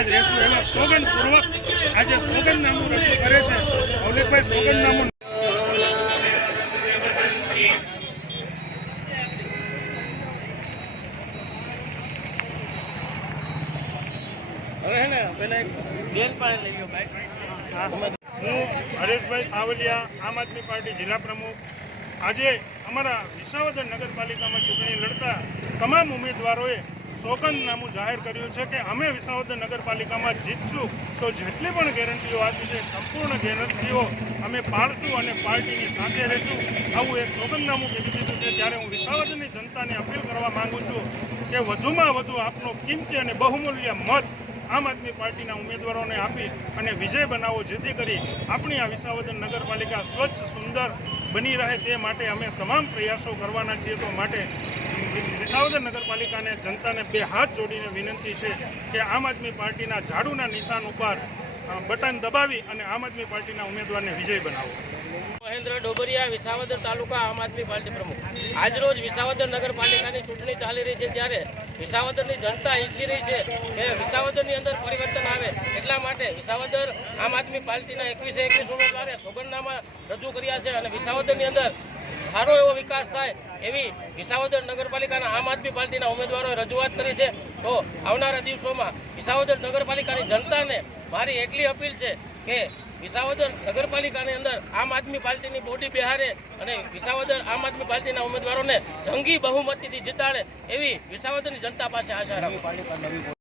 પાર્ટીમાં જ રહેશું એવા સોગંદપૂર્વક આજે સોગંદનામું રજૂ કરે છે મૌલિકભાઈ. સોગંદનામું હું હરેશભાઈ સાવલિયા, આમ આદમી પાર્ટી જિલ્લા પ્રમુખ. આજે અમારા વિસાવદર નગરપાલિકામાં ચૂંટણી લડતા તમામ ઉમેદવારોએ સોગંદનામું જાહેર કર્યું છે કે અમે વિસાવદર નગરપાલિકામાં જીતશું તો જેટલી પણ ગેરંટીઓ આપી છે સંપૂર્ણ ગેરંટીઓ અમે પાળશું અને પાર્ટીની સાથે રહેશું. આવું એક સોગંદનામું કીધું દીધું છે. ત્યારે હું વિસાવદરની જનતાને અપીલ કરવા માંગુ છું કે વધુમાં વધુ આપનો કિંમતી અને બહુમૂલ્ય મત આમ આદમી પાર્ટીના ઉમેદવારોને આપી અને વિજય બનાવો, જેથી કરી આપણી આ વિસાવદર નગરપાલિકા સ્વચ્છ સુંદર બની રહે તે માટે અમે તમામ પ્રયાસો કરવાના છીએ. તો માટે વિસાવદર નગરપાલિકાને જનતાને બે હાથ જોડીને વિનંતી છે કે આમ આદમી પાર્ટીના ઝાડુના નિશાન ઉપર બટન દબાવી અને આમ આદમી પાર્ટીના ઉમેદવારને વિજય બનાવો. મહેન્દ્ર ડોબરિયા, વિસાવદર તાલુકા આમ આદમી પાર્ટી પ્રમુખ. આજરોજ વિસાવદર નગરપાલિકાની ચૂંટણી ચાલી રહી છે ત્યારે વિસાવદરની જનતા ઈચ્છી રહી છે કે વિસાવદરની અંદર પરિવર્તન આવે. એટલા માટે વિસાવદર આમ આદમી પાર્ટીના 21 ઉમેદવારે સોગંદનામા રજૂ કર્યા છે અને વિસાવદરની અંદર સારો એવો વિકાસ થાય એવી વિસાવદર નગરપાલિકાના આમ આદમી પાર્ટીના ઉમેદવારોએ રજૂઆત કરી છે. તો આવનારા દિવસોમાં વિસાવદર નગરપાલિકાની જનતાને મારી એટલી અપીલ છે કે વિસાવદર નગરપાલિકાની અંદર આમ આદમી પાર્ટીની બોડી બિહારે અને વિસાવદર આમ આદમી પાર્ટીના ઉમેદવારોને જંગી બહુમતીથી જીતાડે એવી વિસાવદરની જનતા પાસે આશા રાખું.